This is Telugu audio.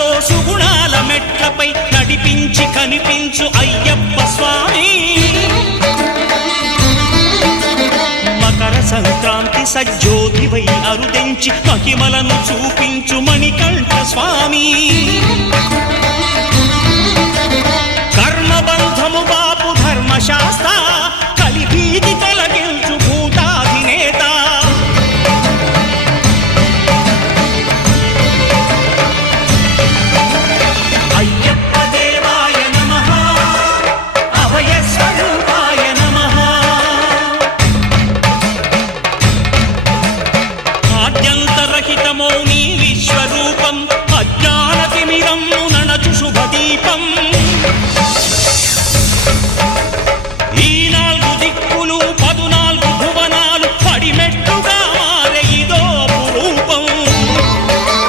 సుఖాలతో సుగుణాల మెట్లపై నడిపించి కనిపించు అయ్యప్ప స్వామి. మకర సంక్రాంతి సజ్జోతివై అరుదెంచి మహిమలను చూపించు మణికంఠ స్వామి. కర్మబంధము బాపు ధర్మశాస్త్ర